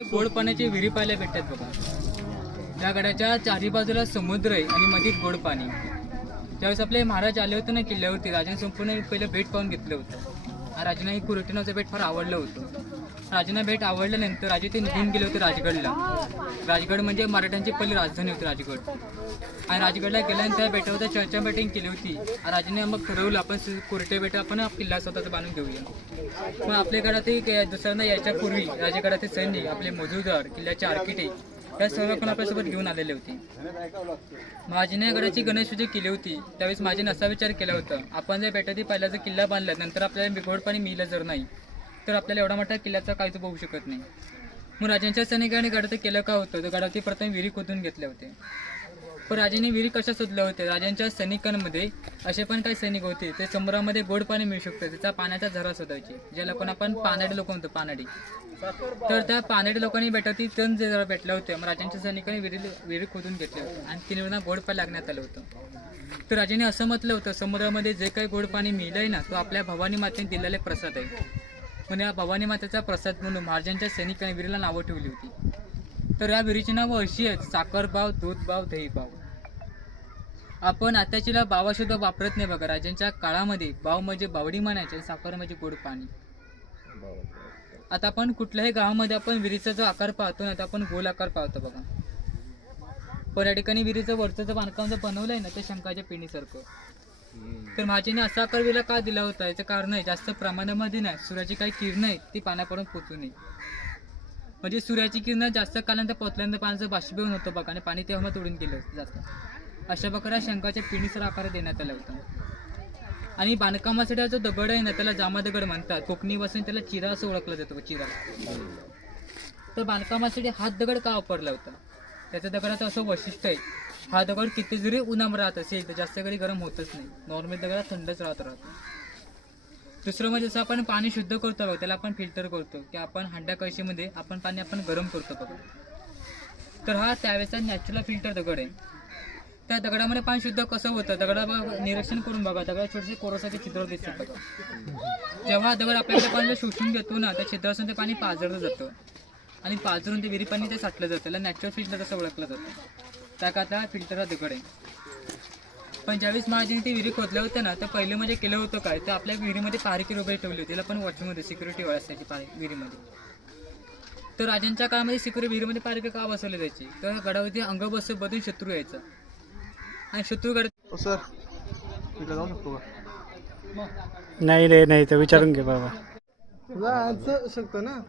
गोड पाण्याची विहिरी पाहायला भेटतात बघा. त्या गडाच्या चारी बाजूला समुद्र आहे आणि मध्ये गोड पाणी. ज्यावेळेस आपले महाराज आले होते ना किल्ल्यावरती, राजाने संपूर्ण पहिलं भेट पाहून घेतलं होतं. राजांना एक कुरटीनाचं भेट फार आवडलं होतं. राजांना भेट आवडल्यानंतर राजे ते निघून गेले होते राजगडला. राजगड म्हणजे मराठ्यांची पहिली राजधानी होती राजगड. आणि राजगडला गेल्यानंतर त्या बेटावर चर्चा बॅटिंग केली होती. राजाने मग ठरवलं आपण कुरटे बेटा आपण किल्ला स्वतःचा बांधून घेऊया. मग आपल्या गडातील दुसऱ्यांदा याच्यापूर्वी राजगडातील सैनिक, आपले मजुरदार, किल्ल्याचे आर्किटेक्ट या सर्व पण आपल्यासोबत घेऊन आलेले होते. महाजीने गडाची गणेश पूजा केली होती. त्यावेळेस माझ्याने असा विचार केला होता, आपण जर बेटातील पहिल्याचा किल्ला बांधला नंतर आपल्याला बिघोड पाणी मिळलं जर नाही तर आपल्याला एवढा मोठा किल्ल्याचा काहीच होऊ शकत नाही. मग राजांच्या सैनिकांनी गडात केलं का होतं तर गडावरती प्रथम विहिरी खोदून घेतले होते. पण राजांनी विहिरी कशा शोधल्या होत्या? राजांच्या सैनिकांमध्ये असे पण काही सैनिक होते ते समुद्रामध्ये गोड पाणी मिळू शकतं त्याचा पाण्याचा झरा शोधायचे, ज्याला पण आपण पानाडी लोक म्हणतो, पानाडी. तर त्या पानाडी लोकांनी बेटावरती तण जे जरा भेटल्या होत्या. मग राजांच्या सैनिकांनी विहिरी खोदून घेतल्या होत्या आणि तिने गोड पाणी लागण्यात आलं होतं. तर राजाने असं म्हटलं होतं, समुद्रामध्ये जे काही गोड पाणी मिळलंय ना तो आपल्या भवानी मातेने दिलेले प्रसाद आहे. पण या भवानी मातेचा प्रसाद म्हणून महाराजांच्या सैनिकांनी विहिरीला नावं ठेवली होती. तर या विहिरीची नावं अशी आहेत, साखर बाव, दूध बाव, दही बाव. आपण आताचीला बावा शब्द वापरत नाही बघा. राजांच्या काळामध्ये बाव म्हणजे बावडी म्हणायचे, साखर म्हणजे गोड पाणी. आता आपण कुठल्याही गावामध्ये आपण विहिरीचा जो आकार पाहतो ना तर आपण गोल आकार पाहतो बघा. पण या ठिकाणी विहिरीचं वरचं बांधकाम जर बनवलंय ना ते शंखाच्या पिढीसारखं. तर माझ्याने असा आकार विहिरीला का दिला होता याचं कारण आहे, जास्त प्रमाणामध्ये नाही, सूर्याची काही किरण आहेत ती पाण्यापर्यंत पोहोचू नये. म्हणजे सूर्याची किरण जास्त कालानंतर पोचल्यानंतर पाण्याचं बाष्पीभवन होतं बघा आणि पाणी तेव्हा तोडून गेलं जातं. अशा प्रकारे शंखाच्या पिढीसारखा आकार देण्यात आला होता. आणि बांधकामासाठी जो दगड आहे ना त्याला जामा दगड म्हणतात. कोकणी बसून त्याला चिरा असं ओळखलं जातं, चिरा. तर बांधकामासाठी हात दगड का वापरला होता? त्याच्या दगडाचं असं वैशिष्ट्य आहे, हा दगड किती जरी उन्हामध्ये राहत असेल तर जास्त कधी गरम होतच नाही. नॉर्मल दगडात थंडच राहतो. दुसरं म्हणजे जसं आपण पाणी शुद्ध करतो बघा, त्याला आपण फिल्टर करतो की आपण हांड्या कळशीमध्ये आपण पाणी आपण गरम करतो बघा. तर हा त्यावेळेचा नॅचरल फिल्टर दगड आहे. त्या दगडामध्ये पाणी शुद्ध कसं होतं दगडा निरीक्षण करून बघा. दगडात छोटेसे कोरोसाचे छिद्र दिसतात बघा. जेव्हा दगड आपल्याकडे पाणी शोषून घेतो ना त्या छिद्रापासून ते पाणी पाझरलं जातं आणि पाझरून ते विहिरी पाणी ते साठलं जातं. त्याला नॅचरल फिल्टर असं ओळखलं जातं. त्या काळात हा फिल्टर हा दगड आहे. पण ज्यावेळेस महाराजांनी ती विहिरी खोदल्या होत्या ना तर पहिले म्हणजे केलं होतं काय, तर आपल्या विहिरीमध्ये पारकी वगैरे ठेवली होती. त्याला पण वॉचमध्ये सिक्युरिटी वाढ असायची विहिरीमध्ये. तर राजांच्या काळामध्ये सिक्युरिटी विहिरीमध्ये पारकी का बसवली जायची तर गडावरती अंग बदलून शत्रू यायचा आणि शत्रू गड. सर इकडे जाऊ शकतो का? नाही रे, नाही तर विचारून घे बाबा. शकतो ना.